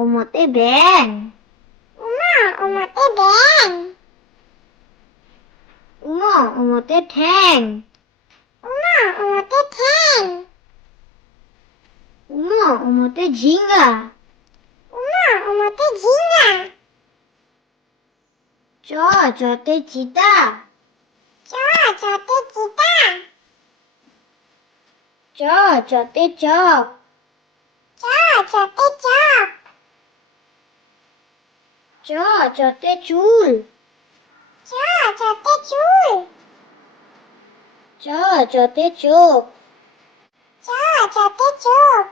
ওমতে ব্যাং উমা উমতে ব্যাং উম ওমতে ঠ্যাং উমা উমতে ঠ্যাং উম ওমতে ঝিঙ্গা উমা উমতে ঝিঙ্গা চ চতে চিতা চ চতে চিতা চ চতে চক চ চতে চক চ চতে চুল। চ চতে চুল। চ চতে চোখ। চ চতে চোখ।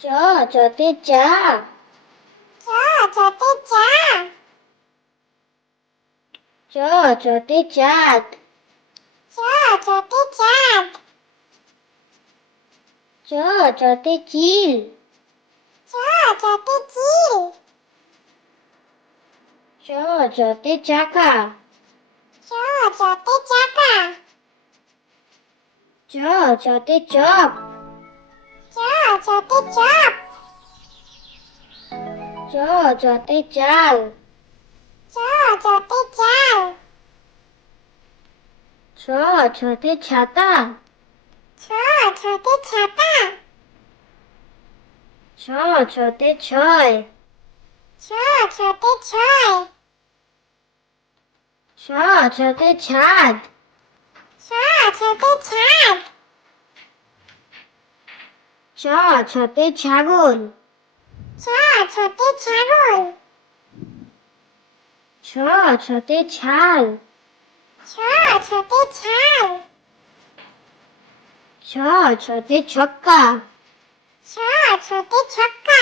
চ চতে চা। চ চতে চা। চ চতে চাঁদ। চ চতে চাঁদ। চ চতে চিল। চ চতে চিল চ চতে চাকা চ চতে চাকা চ চতে চপ চ চতে চপ চ চতে চাল চ চতে চাল ছ ছতে ছাতা ছ ছতে ছাতা ছ ছতে ছয়। ছ ছতে ছয়। ছ ছতে ছাদ। ছ ছতে ছাদ। ছ ছতে ছাগল। ছ ছতে ছাগল। ছ ছতে ছাল। ছ ছতে ছাল। ছ ছতে ছক্কা। ছ ছোটে ছক্কা।